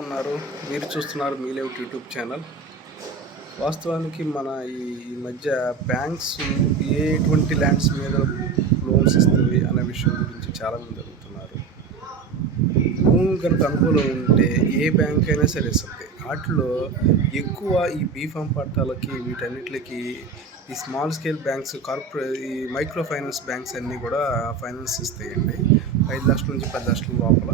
ఉన్నారు. మీరు చూస్తున్నారు మీలేవుట్ యూట్యూబ్ ఛానల్. వాస్తవానికి మన ఈ మధ్య బ్యాంక్స్ ఎటువంటి ల్యాండ్స్ మీద లోన్స్ ఇస్తుంది అనే విషయం గురించి చాలామంది అడుగుతున్నారు. భూమి కనుక అనుకూలం ఉంటే ఏ బ్యాంక్ అయినా సరే ఇస్తుంది. వాటిలో ఎక్కువ ఈ బీఫామ్ పట్టాలకి వీటన్నిటికి ఈ స్మాల్ స్కేల్ బ్యాంక్స్ ఈ మైక్రో ఫైనాన్స్ బ్యాంక్స్ అన్నీ కూడా ఫైనాన్స్ ఇస్తాయండి. 5 లక్షల నుంచి 10 లక్షల లోపల.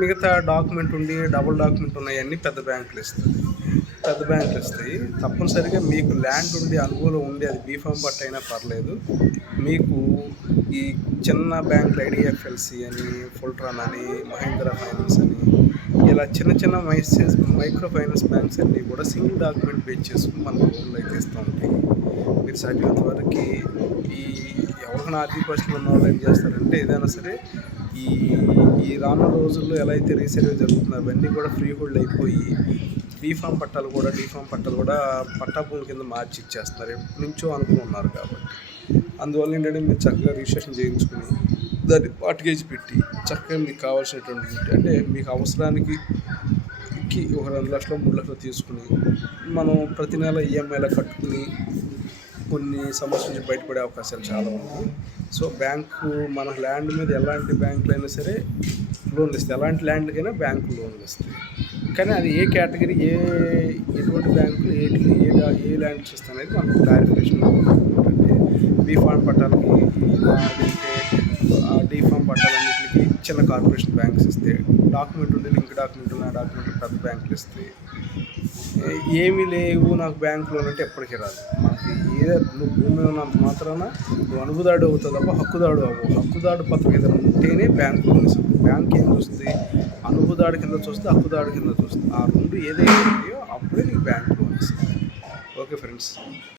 మిగతా డాక్యుమెంట్ ఉండి డబుల్ డాక్యుమెంట్ ఉన్నాయన్నీ పెద్ద బ్యాంకులు ఇస్తాయి. తప్పనిసరిగా మీకు ల్యాండ్ ఉండి అనుకూలం ఉండి అది బీఫామ్ పట్ట అయినా పర్లేదు. మీకు ఈ చిన్న బ్యాంకులు ఐడిఎఫ్ఎల్సి అని, ఫుల్ట్రాన్ అని, మహీంద్రా ఫైనాన్స్ అని ఇలా చిన్న మైక్రో ఫైనాన్స్ బ్యాంక్స్ అన్నీ కూడా సింగిల్ డాక్యుమెంట్ బేస్ చేసుకుని మనకు లోన్లు అయితే ఇస్తూ ఉంటాయి. మీరు సాధ్యమైనంత వరకు ఎవరికైనా ఆర్థిక పరిస్థితులు ఉన్న వాళ్ళు ఏం చేస్తారంటే ఏదైనా సరే ఈ రానున్న రోజుల్లో ఎలా అయితే రీసర్వే జరుగుతుందో అవన్నీ కూడా ఫ్రీ హోల్డ్ అయిపోయి డీఫామ్ పట్టాలు కూడా పట్టా భూమి కింద మార్చి ఇచ్చేస్తున్నారు. ఎప్పటి నుంచో అనుకున్నారు కాబట్టి అందువల్ల ఏంటంటే మీరు చక్కగా రిజిస్ట్రేషన్ చేయించుకుని దాన్ని పార్ట్గేజ్ పెట్టి చక్కగా మీకు కావాల్సినటువంటి అంటే మీకు అవసరానికి ఒక 2 లక్షలు 3 లక్షలు తీసుకుని మనం ప్రతి నెల ఈఎంఐలో కట్టుకుని కొన్ని సమస్యల నుంచి బయటపడే అవకాశాలు చాలా ఉన్నాయి. సో బ్యాంకు మన ల్యాండ్ మీద ఎలాంటి బ్యాంకులు అయినా సరే లోన్లు ఇస్తాయి. ఎలాంటి ల్యాండ్కైనా బ్యాంకులు లోన్లు ఇస్తాయి. కానీ అది ఏ కేటగిరీ ఎటువంటి బ్యాంకులు ఏ ల్యాండ్స్ ఇస్తాయి అనేది మనకు క్లారిఫికేషన్ అంటే బీఫామ్ పట్టాలకి డీఫామ్ పట్టాలన్నింటికి చిన్న కార్పొరేషన్ బ్యాంక్స్ ఇస్తాయి. డాక్యుమెంట్ ఉండి లింక్ డాక్యుమెంట్ ఉన్న డాక్యుమెంట్ పెద్ద బ్యాంకులు ఇస్తాయి. ఏమీ లేవు నాకు బ్యాంక్ లోన్ అంటే ఎప్పటికీ రాదు. మనకి నువ్వు భూమి ఉన్నంత మాత్రాన నువ్వు అనుభుదాడు అవుతుంది తప్ప హక్కుదాడు అవ్వవు. హక్కుదాడు పత్రం ఏదైనా ఉంటేనే బ్యాంక్ లోన్ ఇస్తుంది. బ్యాంక్ ఏం చూస్తుంది? అనుభుదాడు కింద చూస్తే హక్కుదాడు కింద చూస్తుంది. ఆ రెండు ఏదైతే ఉంటాయో అప్పుడే నీకు బ్యాంక్ లోన్ ఇస్తుంది. Okay friends.